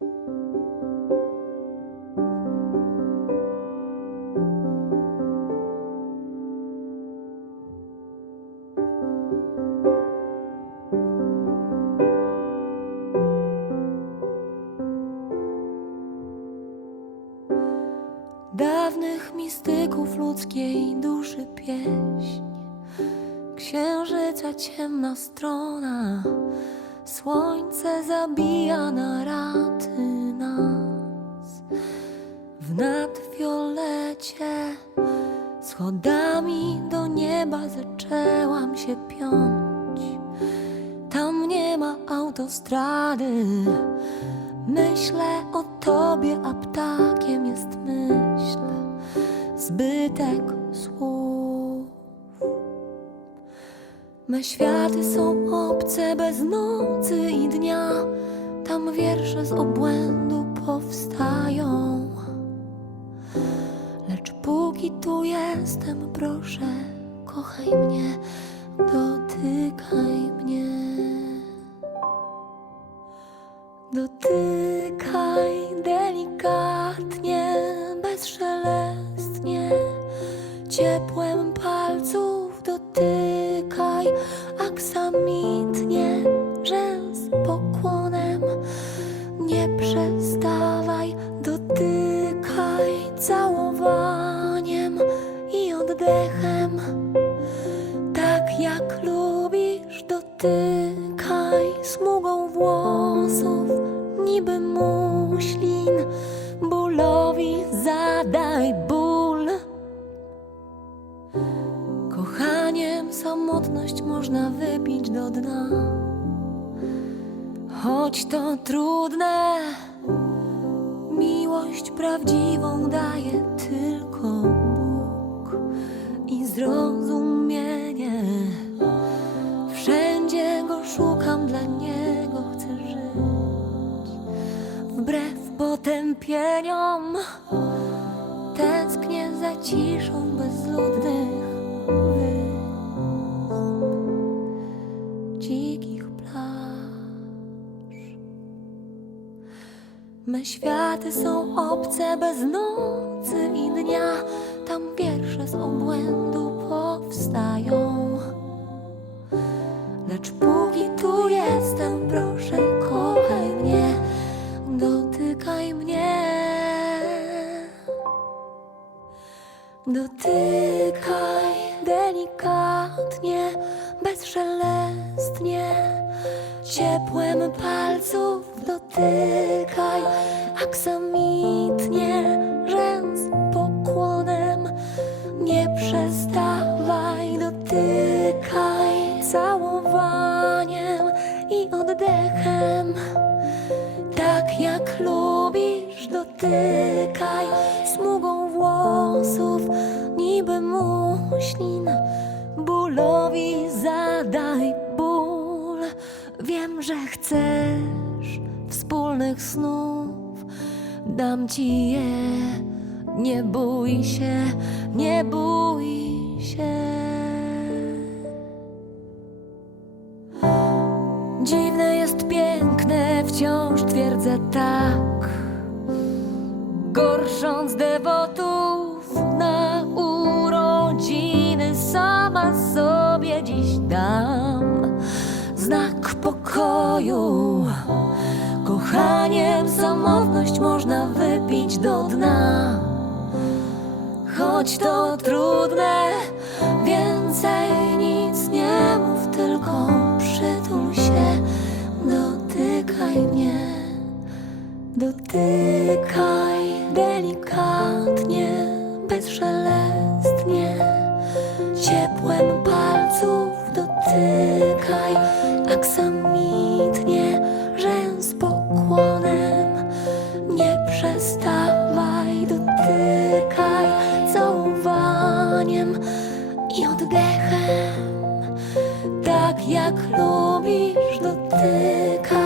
Dawnych mistyków ludzkiej duszy pieśń, księżyca ciemna strona, słońce zabija na raty nas. W nadfiolecie schodami do nieba zaczęłam się piąć. Tam nie ma autostrady, myślę o tobie, a ptakiem jest myśl, zbytek słów. Me światy są obce bez nocy i dnia, tam wiersze z obłędu powstają. Lecz póki tu jestem, proszę, kochaj mnie, dotykaj mnie. Dotykaj delikatnie, bezszelestnie, ciepłem palców dotykaj, aksamitnie, rzęs pokłonem. Nie przestawaj, dotykaj całowaniem i oddechem. Tak jak lubisz, dotykaj smugą włosów, niby muślin, bólowi zadaj ból. Kochaniem samotność można wypić do dna, choć to trudne, miłość prawdziwą daje tylko Bóg i zrozumienie. Wszędzie go szukam, dla niego chcę żyć. Wbrew potępieniom tęsknię za ciszą bezludnych wysp, dzikich plaż. Me światy są obce bez nocy i dnia, tam wiersze z obłędu powstają. Lecz póki tu jestem, proszę, kochaj mnie, dotykaj mnie. Dotykaj delikatnie, bezszelestnie, ciepłem palców dotykaj, aksamitnie, rzęs pokłonem. Nie przestawaj, dotykaj całowaniem i oddechem. Tak jak lubisz, dotykaj smugą włosów, niby muślin, bólowi zadaj ból. Wiem, że chcesz wspólnych snów, dam ci je, nie bój się, nie bój się. Dziwne jest piękne, wciąż twierdzę tak, gorsząc dewotów na urodziny, sama sobie dziś dam znak pokoju. Kochaniem samotność można wypić do dna, choć to trudne, więcej nic nie mów, tylko przytul się, dotykaj mnie. Dotykaj delikatnie, bezszelestnie, ciepłem palców dotykaj, aksamitnie, rzęs pokłonem. Nie przestawaj, dotykaj całowaniem i oddechem. Tak jak lubisz, dotykaj